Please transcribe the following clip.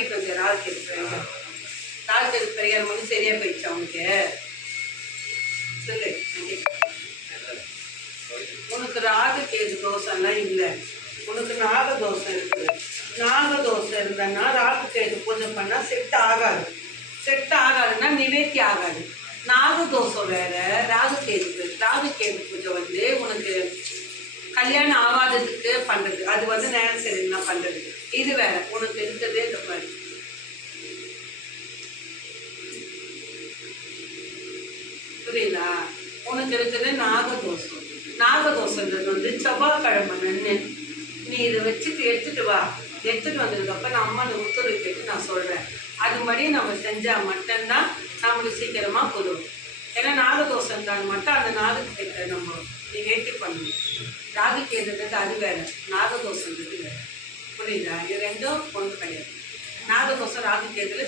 பண்ணிட்டு வந்து ராகுகேது பரிகாரம். ராகுகேது பரிகாரம் பண்ணி சரியா போயிடுச்சு அவனுக்கு. சொல்லு. உனக்கு ராகுகேது தோஷம்லாம் இல்லை. உனக்கு நாகதோஷம் இருக்குது. நாகதோஷம் இருந்தன்னா ராகுகேது பூஜை பண்ணால் செட் ஆகாது. செட் ஆகாதுன்னா நிவர்த்தி ஆகாது. நாகதோஷம் வேற, ராகுகேது பூஜை வந்து உனக்கு கல்யாணம் ஆகாததுக்கு பண்ணுறது, அது வந்து நேரம் சரினா பண்ணுறது. இது வேற. உனக்கு இருக்கிறதே இந்த மாதிரி புரியுதா? உனக்கு இருக்கிறது நாகதோஷம். நாகதோஷன்றது வந்து செவ்வாய்க்கிழமை நின்று நீ இதை வச்சுட்டு எடுத்துட்டு வா. எடுத்துட்டு வந்ததுக்கப்புறம் நான் அம்மா உத்தரவு கேட்டு நான் சொல்கிறேன். அது மாதிரி நம்ம செஞ்சால் மட்டும்தான் நம்மளுக்கு சீக்கிரமாக போதும். ஏன்னா நாகதோஷம் தான் மட்டும் அந்த நாகத்தை நம்ம நிவர்த்தி பண்ணணும். ராகுகேதுன்றது அது வேறு, நாகதோஷன்றது வேறு. புரியுதா? இது ரெண்டும் ஒன்று கிடையாது. நாகதோஷம் ராகுகேதுல